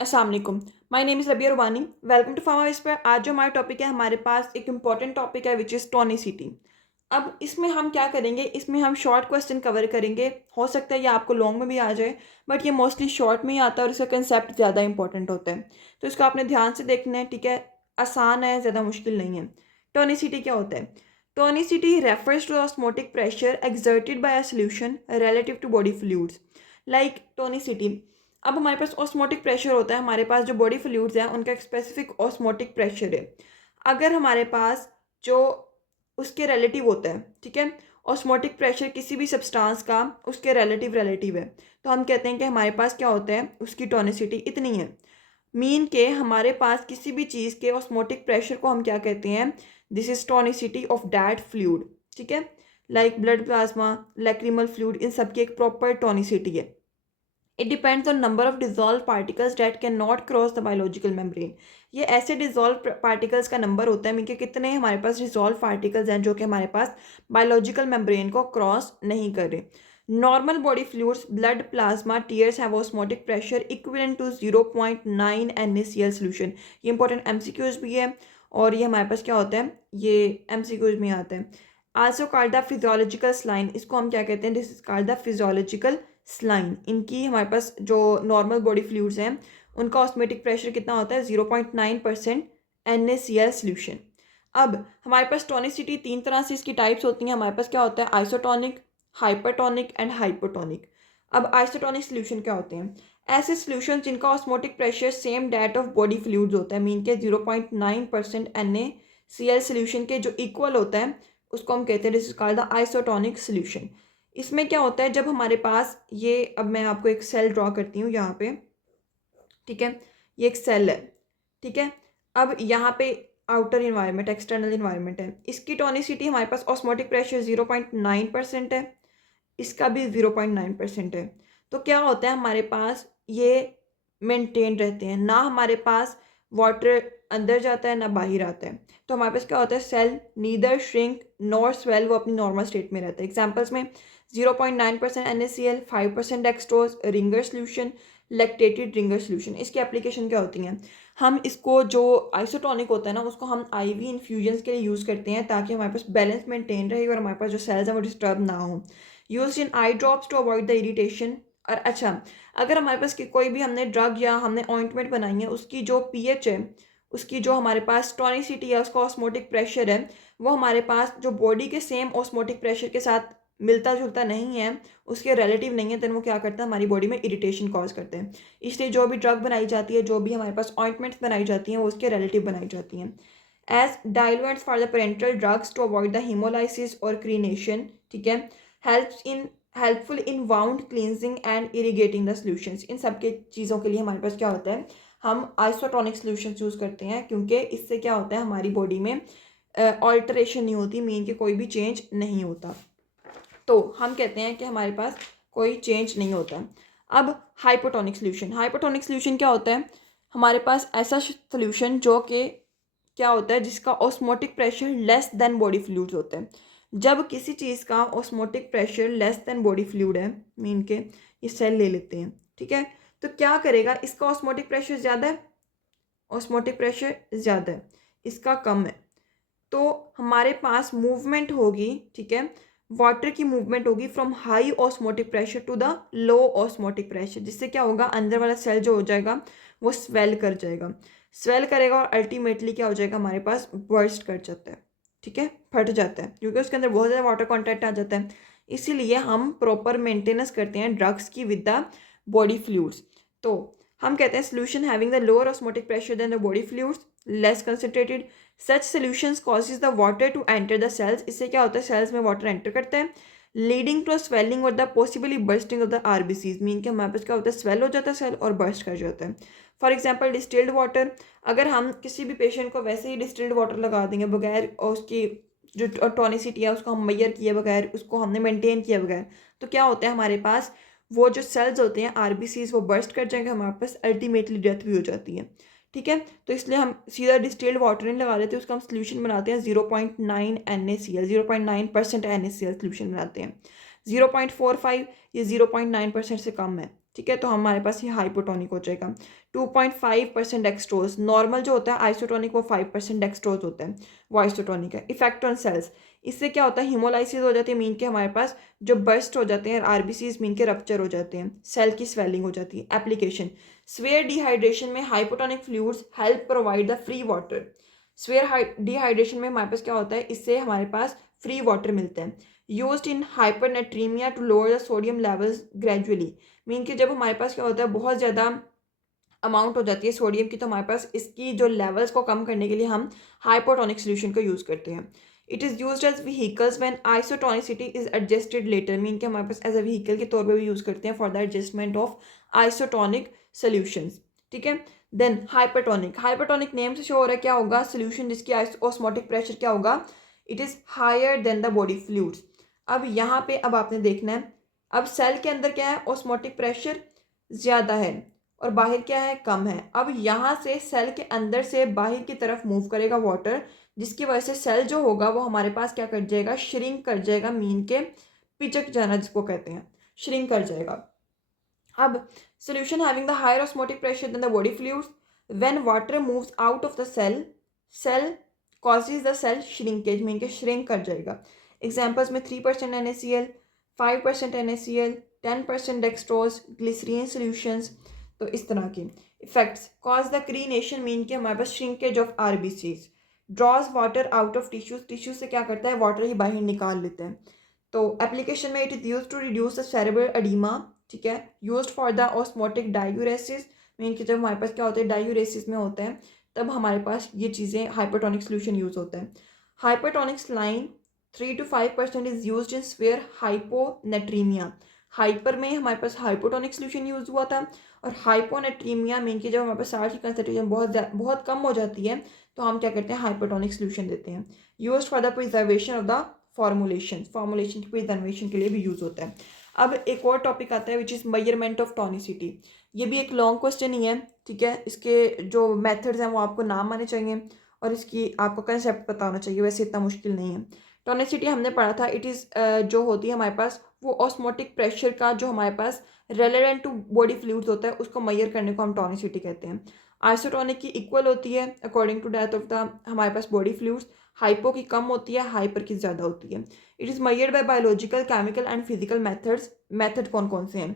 अस्सलाम वालेकुम। My name is Rabia Rubani. Welcome to Pharma Whisper. आज जो हमारा टॉपिक है, हमारे पास एक इम्पॉर्टेंट टॉपिक है विच इज़ टोनिसिटी। अब इसमें हम क्या करेंगे, इसमें हम शॉर्ट क्वेश्चन कवर करेंगे। हो सकता है ये आपको लॉन्ग में भी आ जाए, बट ये मोस्टली शॉर्ट में ही आता है और इसका कंसेप्ट ज़्यादा इंपॉर्टेंट होता है। तो इसको आपने ध्यान से देखना है, ठीक है। आसान है, ज़्यादा मुश्किल नहीं है। टोनिसिटी क्या होता है? Tonicity refers to osmotic pressure exerted by a solution relative to body fluids. Like tonicity, अब हमारे पास ऑस्मोटिक प्रेशर होता है, हमारे पास जो बॉडी फ्लूइड्स हैं उनका एक स्पेसिफिक ऑस्मोटिक प्रेशर है। अगर हमारे पास जो उसके रिलेटिव होता है, ठीक है, ऑस्मोटिक प्रेशर किसी भी सब्सटेंस का उसके रिलेटिव है, तो हम कहते हैं कि हमारे पास क्या होता है, उसकी टोनिसिटी इतनी है। मीन के हमारे पास किसी भी चीज़ के ऑस्मोटिक प्रेशर को हम क्या कहते हैं, this is tonicity of that fluid, ठीक है। Like blood plasma, lacrimal fluid, इन सब की एक प्रॉपर टोनिसिटी है। It depends on number of dissolve particles that can not cross the biological membrane. ये ऐसे डिजॉल्व पार्टिकल्स का नंबर होता है, मीन के कितने हमारे पास डिजॉल्व पार्टिकल्स हैं जो कि हमारे पास बायोलॉजिकल मेम्ब्रेन को क्रॉस नहीं कर रहे। Normal body fluids, blood, plasma, tears have osmotic pressure equivalent to 0.9 NaCl solution. ये इंपॉर्टेंट एमसीक्यूज भी है और ये हमारे पास क्या होता है, ये एमसीक्यूज में आता है। Also called the physiological saline, इसको हम क्या कहते हैं, this is called the physiological saline. इनकी हमारे पास जो नॉर्मल बॉडी फ्लूइड्स हैं उनका ऑस्मोटिक प्रेशर कितना होता है, 0.9% NaCl सोल्यूशन। अब हमारे पास टोनिसिटी तीन तरह से इसकी टाइप्स होती हैं। हमारे पास क्या होता है, आइसोटोनिक, हाइपरटोनिक एंड हाइपोटोनिक। अब आइसोटोनिक सोल्यूशन क्या होते हैं? ऐसे सोल्यूशन जिनका osmotic pressure same that of body fluids होता है, मीन के 0.9% NaCl सोल्यूशन के जो इक्वल होता है, उसको हम कहते हैं this is called the isotonic solution. इसमें क्या होता है, जब हमारे पास ये, अब मैं आपको एक सेल ड्रॉ करती हूँ यहाँ पे, ठीक है, ये एक सेल है, ठीक है। अब यहाँ पे आउटर इन्वायरमेंट, एक्सटर्नल इन्वायरमेंट है, इसकी टोनिसिटी हमारे पास ऑस्मोटिक प्रेशर 0.9% है, इसका भी 0.9% है। तो क्या होता है, हमारे पास ये मेंटेन रहते हैं, ना हमारे पास वाटर अंदर जाता है ना बाहर आता है। तो हमारे पास क्या होता है, cell neither shrink nor swell, वो अपनी नॉर्मल स्टेट में रहता है। एग्जाम्पल्स में 0.9% NaCl, 5% dextrose, Ringer solution, lactated Ringer solution. इसकी एप्लीकेशन क्या होती हैं, हम इसको जो आइसोटोनिक होता है ना, उसको हम आईवी इन्फ्यूजन्स के लिए यूज़ करते हैं ताकि हमारे पास बैलेंस मेंटेन रहे और हमारे पास जो सेल्स हैं वो डिस्टर्ब ना हो। Use in eye drops to avoid the irritation. और अच्छा, अगर हमारे पास कोई भी हमने ड्रग या हमने ऑइंटमेंट बनाई है, उसकी जो पीएच है, उसकी जो हमारे पास टोनिसिटी है, उसका ऑस्मोटिक प्रेशर है, वो हमारे पास जो बॉडी के सेम ऑस्मोटिक प्रेशर के साथ मिलता जुलता नहीं है, उसके रिलेटिव नहीं है, देन वो क्या करता है, हमारी बॉडी में इरिटेशन कॉज करते हैं। इसलिए जो भी ड्रग बनाई जाती है, जो भी हमारे पास ऑइंटमेंट्स बनाई जाती हैं, वो उसके रिलेटिव बनाई जाती हैं। As diluents for the parental drugs to avoid the hemolysis और क्रीनेशन, ठीक है, helpful in wound cleansing and irrigating the solutions. इन सब के चीज़ों के लिए हमारे पास क्या होता है, हम आइसोटोनिक सोल्यूशन यूज़ करते हैं, क्योंकि इससे क्या होता है, हमारी बॉडी में ऑल्टरेशन नहीं होती, मीन के कोई भी चेंज नहीं होता। तो हम कहते हैं कि हमारे पास कोई चेंज नहीं होता। अब हाइपोटोनिक सोल्यूशन, हाइपोटोनिक सोल्यूशन क्या होता है, हमारे पास ऐसा सोल्यूशन जो कि क्या होता है, जिसका osmotic pressure less than body fluids होता है। जब किसी चीज़ का osmotic pressure less than body fluid है, मीन के ये सेल ले लेते हैं, ठीक है, तो क्या करेगा, इसका ऑस्मोटिक प्रेशर ज़्यादा है, ऑस्मोटिक प्रेशर ज़्यादा है, इसका कम है, तो हमारे पास मूवमेंट होगी, ठीक है, वाटर की मूवमेंट होगी from high osmotic pressure to the low osmotic pressure, जिससे क्या होगा, अंदर वाला सेल जो हो जाएगा वो स्वेल कर जाएगा, स्वेल करेगा और अल्टीमेटली क्या हो जाएगा, हमारे पास बर्स्ट कर जाता है, ठीक है, फट जाता है, क्योंकि उसके अंदर बहुत ज़्यादा वाटर कॉन्टैक्ट आ जाता है। इसीलिए हम प्रॉपर मेंटेनेंस करते हैं ड्रग्स की विद द बॉडी फ्लूइड्स। तो हम कहते हैं solution having the lower osmotic pressure than the body fluids, less concentrated, such solutions causes the water to enter the cells. इससे क्या होता है, सेल्स में वाटर एंटर करते हैं, लीडिंग टू स्वेलिंग और the possibly bursting of the RBCs, mean के हमारे पास क्या होता है, स्वेल हो जाता है सेल और बर्स्ट कर जाता है। फॉर एग्जाम्पल डिस्टिल्ड वाटर, अगर हम किसी भी पेशेंट को वैसे ही डिस्टिल्ड वाटर लगा देंगे बगैर और उसकी जो टोनिसिटी है उसको हम मैयर किए बगैर, उसको हमने मेंटेन किए बगैर, तो क्या होता है, हमारे पास वो जो सेल्स होते हैं आरबीसीज वो बर्स्ट कर जाएंगे, हमारे पास अल्टीमेटली डेथ भी हो जाती है, ठीक है। तो इसलिए हम सीधा डिस्टिल्ड वाटर नहीं लगा देते, उसका हम सोल्यूशन बनाते हैं 0.9 NaCl, 0.9% NaCl सोल्यूशन बनाते हैं। 0.45 ये 0.9% से कम है, ठीक है, तो हमारे पास ये हाइपोटोनिक हो जाएगा। 2.5% डेक्सट्रोज, नॉर्मल जो होता है आइसोटोनिक वो 5% डेक्सट्रोज होता है, वो आइसोटोनिक है। इफेक्ट ऑन सेल्स, इससे क्या होता है, हीमोलाइसिस हो जाती है, मीन के हमारे पास जो बर्स्ट हो जाते हैं, आरबीसीज मीन के रप्चर हो जाते हैं, सेल की स्वेलिंग हो जाती है। एप्लीकेशन, स्वेयर डिहाइड्रेशन में hypotonic fluids help provide the free water. Swear dehydration में हमारे पास क्या होता है, इससे हमारे पास फ्री वाटर मिलता है। Used in hypernatraemia to lower the sodium levels gradually, mean कि जब हमारे पास क्या होता है, बहुत ज़्यादा अमाउंट हो जाती है सोडियम की, तो हमारे पास इसकी जो लेवल्स को कम करने के लिए हम हाइपोटोनिक सोल्यूशन को यूज़ करते हैं। It is use as vehicles when isotonicity is adjusted later, mean कि हमारे पास एज अ व्हीकल के तौर पे भी यूज़ करते हैं for the adjustment of isotonic solutions. ठीक है, देन हाइपरटोनिक, हाइपरटोनिक नेम से शो हो रहा है क्या होगा, सोल्यूशन जिसकी ऑस्मोटिक प्रेशर क्या होगा, it is higher than the body fluids. अब यहाँ पे अब आपने देखना है, अब सेल के अंदर क्या है, ऑस्मोटिक प्रेशर ज़्यादा है और बाहर क्या है, कम है। अब यहाँ से सेल के अंदर से बाहर की तरफ मूव करेगा वाटर, जिसकी वजह से सेल जो होगा वो हमारे पास क्या कर जाएगा, श्रिंक कर जाएगा, मीन के पिचक जाना जिसको कहते हैं, श्रिंक कर जाएगा। अब solution having the higher osmotic pressure than the body fluids, when water moves out of the cell causes the cell shrinkage, mean के shrink कर जाएगा। एग्जाम्पल्स में 3% NaCl, 5% NaCl, 10% dextrose, glycerin solutions. तो इस तरह के effects, cause the crenation, mean के हमारे पास shrinkage of RBCs, draws water out of tissues, tissue से क्या करता है, वाटर ही बाहर निकाल लेते हैं। तो एप्लीकेशन में it is use to reduce the cerebral oedema, ठीक है, use for the osmotic diuresis, mean कि जब हमारे पास क्या होता है, डायूरेसिस में होते हैं, तब हमारे पास ये चीज़ें हाइपरटोनिक सोल्यूशन यूज होता है। Hypertonic saline 3 to 5% is use in severe hyponatraemia, hyper में हमारे पास हाइपोटोनिक सोल्यूशन यूज हुआ था, और हाइपोनेट्रीमिया मीन कि जब हमारे पास साल्ट की कंसनट्रेशन बहुत कम हो जाती है, तो हम क्या करते हैं, हाइपोटोनिक सोल्यूशन देते हैं। Use for the preservation of the formulation की प्रिजर्वेशन के लिए भी यूज होता है। अब एक और टॉपिक आता है विच इज़ मेजरमेंट ऑफ टॉनिसिटी। ये भी एक लॉन्ग क्वेश्चन ही है, ठीक है, इसके जो मेथड्स हैं वो आपको नाम आने चाहिए और इसकी आपको कंसेप्ट पता होना चाहिए, वैसे इतना मुश्किल नहीं है। टॉनिसिटी हमने पढ़ा था, इट इज़ जो होती है हमारे पास वो ऑस्मोटिक प्रेशर का जो हमारे पास रेलेवेंट टू बॉडी फ्लूइड्स होता है उसको मेजर करने को हम टॉनिसिटी कहते हैं। आइसोटोनिक की इक्वल होती है according to depth of the हमारे पास बॉडी फ्लूइड्स, हाइपो की कम होती है, हाइपर की ज़्यादा होती है। It is measured by biological, chemical and physical methods. Method कौन कौन से हैं,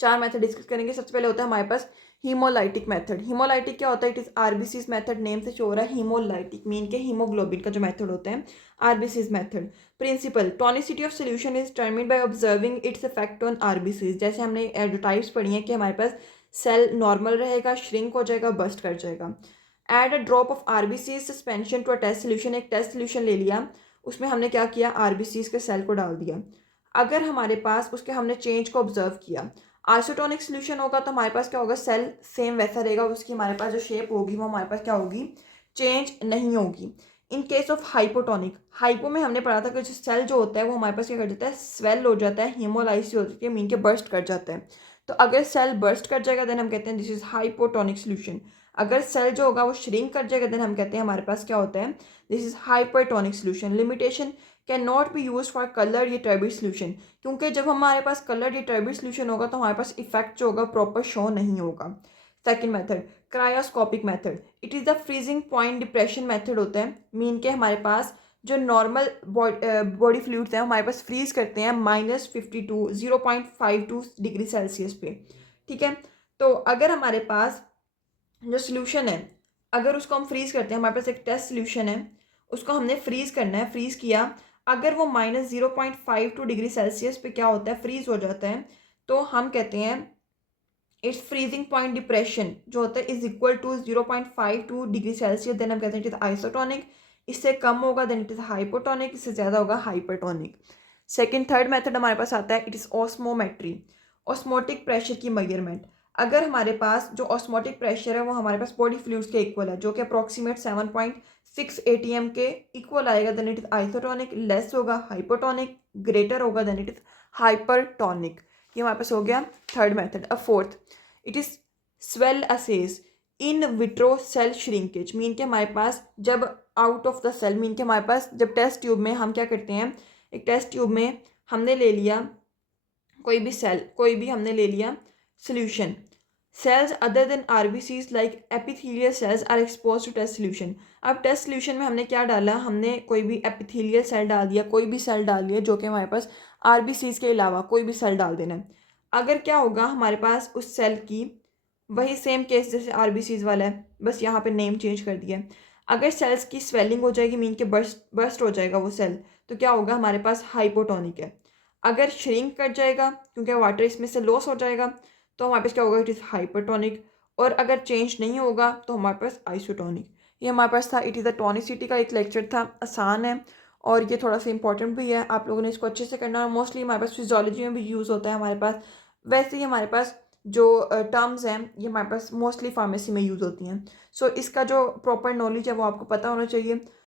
4 मेथड डिस्कस करेंगे। सबसे पहले होता है हमारे पास हीमोलाइटिक मेथड। हीमोलाइटिक क्या होता है, it is RBCs method, name से शो हो रहा है हीमोलाइटिक, मीन के हीमोग्लोबिन का जो मेथड होता है, RBCs method. Principle, tonicity of solution is determined by observing its effect on RBCs. जैसे हमने टाइप्स पढ़ी हैं कि हमारे पास सेल नॉर्मल रहेगा, श्रिंक हो जाएगा, बस्ट कर जाएगा। Add a drop of RBCs suspension to a test solution, एक टेस्ट सोल्यूशन ले लिया, उसमें हमने क्या किया, आरबीसीज के सेल को डाल दिया। अगर हमारे पास उसके हमने चेंज को ऑब्जर्व किया, आइसोटोनिक सोल्यूशन होगा तो हमारे पास क्या होगा, सेल सेम वैसा रहेगा, उसकी हमारे पास जो शेप होगी वो हमारे पास क्या होगी, चेंज नहीं होगी। In case of hypotonic, hypo में हमने पढ़ा था कि जो सेल जो होता है वो हमारे पास क्या कर जाता है, स्वेल हो जाता है, हीमोलाइसिस हो जाती है, मीन के बर्स्ट कर जाता है। तो अगर सेल बर्स्ट कर जाएगा देन हम कहते हैं दिस इज हाइपोटोनिक सोल्यूशन। अगर सेल जो होगा वो श्रिंक कर जाएगा देन हम कहते हैं हमारे पास क्या होता है, this is hypertonic solution. Limitation, can not be use for colour या टर्बिड सोल्यूशन, क्योंकि जब हमारे पास कलर या टर्बिड सोल्यूशन होगा तो हमारे पास इफेक्ट जो होगा प्रॉपर शो नहीं होगा। Second method, cryoscopic method, it is the freezing point depression method होता है, मीन के हमारे पास जो नॉर्मल बॉडी फ्लूइड्स हैं हमारे पास फ्रीज करते हैं -52 0.52 डिग्री सेल्सियस पे, ठीक है। तो अगर हमारे पास जो सोल्यूशन है, अगर उसको हम फ्रीज करते हैं, हमारे पास एक टेस्ट सोल्यूशन है, उसको हमने फ्रीज करना है, फ्रीज किया, अगर वो -0.52 डिग्री सेल्सियस पे क्या होता है, फ्रीज हो जाता है, तो हम कहते हैं इट्स फ्रीजिंग पॉइंट डिप्रेशन जो होता है is equal to 0.52 degree Celsius, then हम कहते हैं इट इज आइसोटोनिक। इससे कम होगा देन इट इज हाइपोटोनिक, इससे ज़्यादा होगा हाइपरटोनिक। थर्ड मेथड हमारे पास आता है, it is osmometry, osmotic pressure की मेजरमेंट। अगर हमारे पास जो ऑस्मोटिक प्रेशर है वो हमारे पास बॉडी फ्लूइड्स के इक्वल है, जो कि अप्रॉक्सीमेट 7.6 atm के इक्वल आएगा, then it is isotonic. Less होगा हाइपोटोनिक, ग्रेटर होगा देन इट इज हाइपरटोनिक। ये हमारे पास हो गया थर्ड मेथड। अब fourth, it is swell assays in vitro cell shrinkage, mean के हमारे पास जब out of the cell, mean के हमारे पास जब टेस्ट ट्यूब में हम क्या करते हैं, एक टेस्ट ट्यूब में हमने ले लिया कोई भी सेल, कोई भी हमने ले लिया, solution. Cells other than RBCs like epithelial cells are expose to test solution. अब टेस्ट सोल्यूशन में हमने क्या डाला, हमने कोई भी एपिथेलियल सेल डाल दिया, कोई भी सेल डाल दिया जो कि हमारे पास आरबीसीज के अलावा कोई भी सेल डाल देना है। अगर क्या होगा, हमारे पास उस सेल की वही सेम केस जैसे आरबीसीज वाला है, बस यहाँ पे नेम चेंज कर दिया है। अगर सेल्स की स्वेलिंग हो जाएगी, मीन के बर्स्ट हो जाएगा वो सेल, तो क्या होगा, हमारे पास हाइपोटोनिक है। अगर श्रिंक कर जाएगा क्योंकि वाटर इसमें से लॉस हो जाएगा, तो हमारे पास क्या होगा, इट इज़ हाइपरटोनिक। और अगर चेंज नहीं होगा तो हमारे पास आइसोटोनिक। ये हमारे पास था, इट इज़ द टोनिसिटी का एक लेक्चर था, आसान है और ये थोड़ा सा इंपॉर्टेंट भी है। आप लोगों ने इसको अच्छे से करना है। मोस्टली हमारे पास फिजियोलॉजी में भी यूज़ होता है हमारे पास। वैसे ही हमारे पास जो टर्म्स हैं ये हमारे पास मोस्टली फार्मेसी में यूज़ होती हैं। सो इसका जो प्रॉपर नॉलेज है वो आपको पता होना चाहिए।